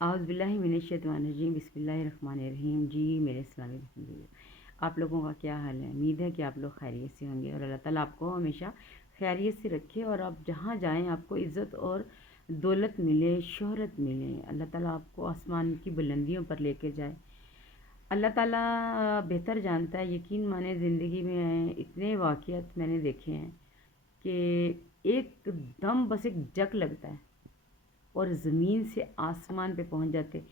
औज़ुबिल्लाहि मिनश्शैतानिर्रजीम बिस्मिल्लाहिर्रहमानिर्रहीम। जी मेरे इस्लामी भाइयों, आप लोगों का क्या हाल है? उम्मीद है कि आप लोग खैरियत से होंगे और अल्लाह ताला आपको हमेशा खैरियत से रखे और आप जहाँ जाएं आपको इज़्ज़त और दौलत मिले, शोहरत मिले। अल्लाह ताला आपको आसमान की बुलंदियों पर लेके जाए। अल्लाह ताला बेहतर जानता है। यकीन माने ज़िंदगी में इतने वाक़ियात मैंने देखे हैं कि एकदम बस एक जग लगता है और ज़मीन से आसमान पे पहुंच जाते।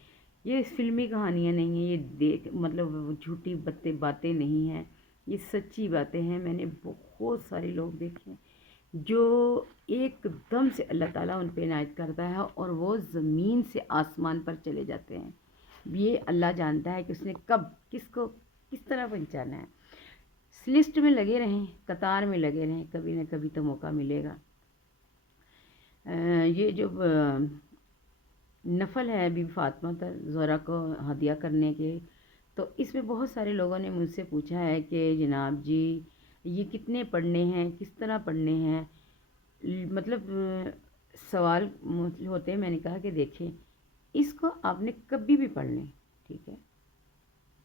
ये फ़िल्मी कहानियाँ नहीं हैं, ये देख मतलब झूठी बातें नहीं हैं, ये सच्ची बातें हैं। मैंने बहुत सारे लोग देखे हैं जो एकदम से अल्लाह ताला उन पे इनायत करता है और वो ज़मीन से आसमान पर चले जाते हैं। ये अल्लाह जानता है कि उसने कब किसको किस तरह पहुँचाना है। इस लिस्ट में लगे रहें, कतार में लगे रहें, कभी ना कभी तो मौका मिलेगा। ये जो नफल है बीबी फातिमा ज़हरा को हदिया करने के, तो इसमें बहुत सारे लोगों ने मुझसे पूछा है कि जनाब जी ये कितने पढ़ने हैं, किस तरह पढ़ने हैं, मतलब सवाल होते हैं। मैंने कहा कि देखें, इसको आपने कभी भी पढ़ लें, ठीक है,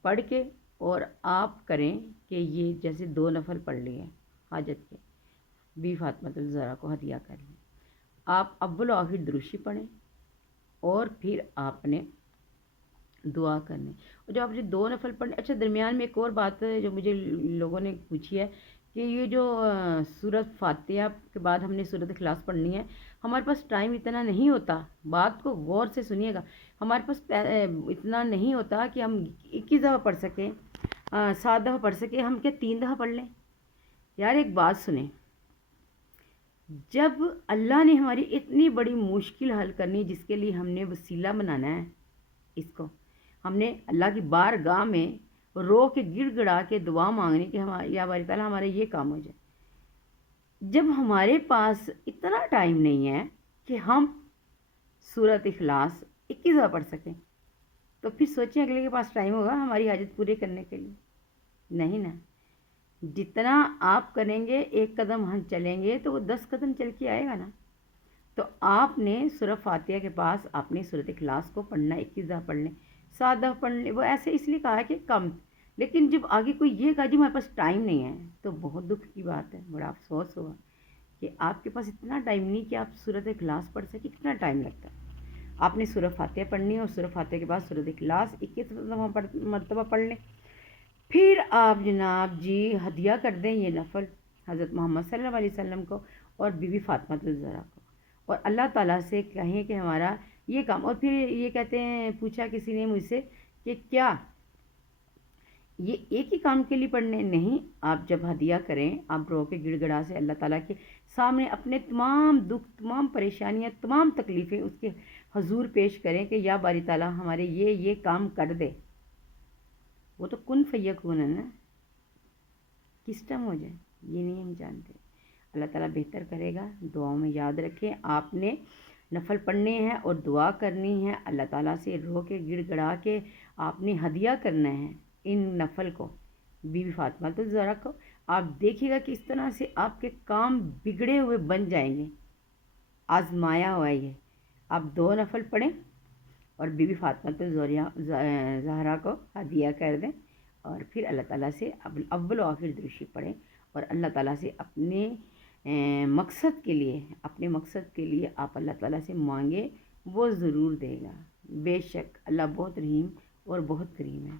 पढ़ के और आप करें कि ये जैसे 2 नफल पढ़ लिए हाजत के, बीबी फातिमा ज़हरा को हदिया कर लें। आप अव्वल आखिर दुरूशी पढ़ें और फिर आपने दुआ करनी। और जो आपने 2 नफल पढ़ने, अच्छा दरमियान में एक और बात है जो मुझे लोगों ने पूछी है कि ये जो सूरत फातिहा के बाद हमने सूरत इखलास पढ़नी है, हमारे पास टाइम इतना नहीं होता। बात को गौर से सुनिएगा, हमारे पास इतना नहीं होता कि हम 21 दफ़ा पढ़ सकें, 7 दफ़ा पढ़ सकें। हम क्या 3 दफ़ा पढ़ लें? यार एक बात सुने, जब अल्लाह ने हमारी इतनी बड़ी मुश्किल हल करनी, जिसके लिए हमने वसीला बनाना है, इसको हमने अल्लाह की बारगाह में रो के गिड़गिड़ा के दुआ मांगने कि हमारे या बारी ताला हमारा ये काम हो जाए। जब हमारे पास इतना टाइम नहीं है कि हम सूरत इखलास 21 दफ़ा पढ़ सकें, तो फिर सोचें अगले के पास टाइम होगा हमारी हाजत पूरी करने के लिए? नहीं ना। जितना आप करेंगे, एक कदम हम चलेंगे तो वो 10 कदम चल के आएगा ना। तो आपने सूरत फातिहा के पास आपने सूरत इखलास को पढ़ना, 21 दफ़ा पढ़ लें, 7 दफ़ा पढ़ लें। वो ऐसे इसलिए कहा है कि कम, लेकिन जब आगे कोई ये कहा जी हमारे पास टाइम नहीं है, तो बहुत दुख की बात है, बड़ा अफसोस हुआ कि आपके पास इतना टाइम नहीं कि आप सूरत इखलास पढ़ सके। कितना टाइम लगता है? आपने सूरत फातिहा पढ़नी है और सूरत फातिहा के बाद सूरत इखलास 21 मरतबा पढ़ लें। फिर आप जनाब जी हदिया कर दें ये नफल हज़रत मोहम्मद सल्लल्लाहु अलैहि वसल्लम को और बीबी फातिमा ज़हरा को, और अल्लाह ताला से कहें कि हमारा ये काम। और फिर ये कहते हैं, पूछा किसी ने मुझसे कि क्या ये एक ही काम के लिए पढ़ने? नहीं, आप जब हदिया करें, आप रो के गिड़गिड़ा से अल्लाह ताला के सामने अपने तमाम दुख, तमाम परेशानियां, तमाम तकलीफ़ें उसके हजूर पेश करें कि या बारी ताला हमारे ये काम कर दे। वो तो कुन फयकून है ना, किस टाइम हो जाए ये नहीं हम जानते। अल्लाह ताला बेहतर करेगा। दुआओं में याद रखें, आपने नफल पढ़ने हैं और दुआ करनी है, अल्लाह ताला से रो के गिड़गिड़ा के आपने हदिया करना है इन नफल को बीबी फातिमा ज़हरा को। आप देखिएगा कि इस तरह से आपके काम बिगड़े हुए बन जाएंगे। आजमाया हुआ ये, आप 2 नफल पढ़ें और बीबी फातिमा ज़हरा को हदिया कर दें और फिर अल्लाह ताला से अव्वल आखिर दुरूशी पढ़ें और अल्लाह ताला से अपने मकसद के लिए, अपने मकसद के लिए आप अल्लाह ताला से मांगे, वो ज़रूर देगा। बेशक अल्लाह बहुत रहीम और बहुत करीम है।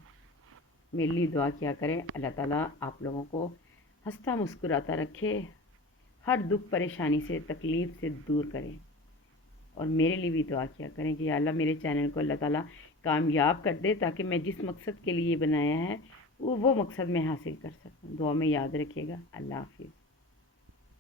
मेरे लिए दुआ किया करें, अल्लाह ताला आप लोगों को हंसता मुस्कुराता रखे, हर दुख परेशानी से, तकलीफ़ से दूर करें। और मेरे लिए भी दुआ किया करें कि या अल्लाह मेरे चैनल को अल्लाह ताला कामयाब कर दे, ताकि मैं जिस मकसद के लिए बनाया है वो मकसद मैं हासिल कर सकूं। दुआ में याद रखिएगा। अल्लाह हाफिज़।